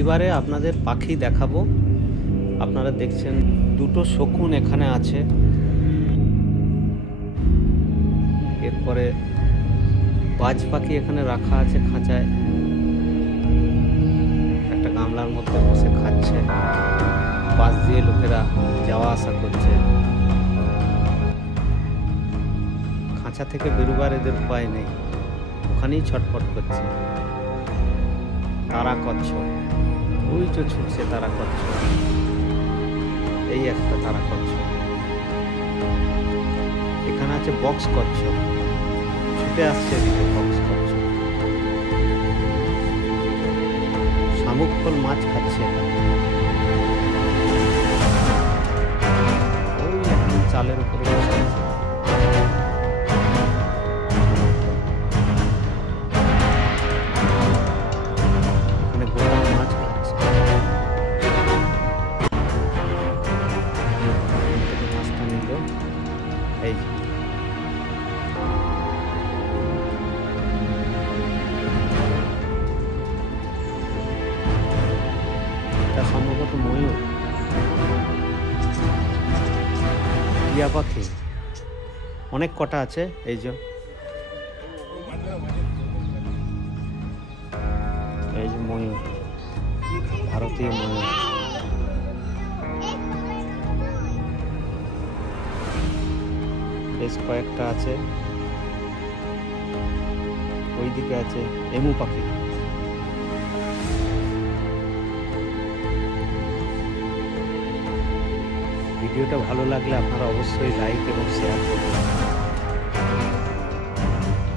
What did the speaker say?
এবারে আপনাদের পাখি দেখাবো। আপনারা দেখছেন দুটো শকুন এখানে আছে। এরপরে বাজ পাখি এখানে রাখা আছে খাঁচায়, একটা গামলার মধ্যে বসে খাচ্ছে। পাশ দিয়ে লোকেরা যাওয়া আসা করছে। খাঁচা থেকে বেরোবার এদের উপায় নেই, ওখানেই ছটফট করছে। তারা কচ্ছপ, ওই তো ছুটছে তারা কচ্ছপ, এই একটা তারা কচ্ছপ। এখানে আছে বক্স কচ্ছপ, ছুটে আসছে এদিকে বক্স কচ্ছপ। শামুক ফল মাছ খাচ্ছে। ওই একদম চালের উপরে বসে আছে। এখানে গোটা মাছ খাচ্ছে। মাছটা নিল, এই সম্ভবত ময়ূর, টিয়া পাখি অনেক কটা আছে। এই যে ময়ূর, ভারতীয় ময়ূর। বেশ কয়েকটা আছে। ওইদিকে আছে এমু পাখি। ভিডিওটা ভালো লাগলে আপনারা অবশ্যই লাইক এবং শেয়ার করবেন।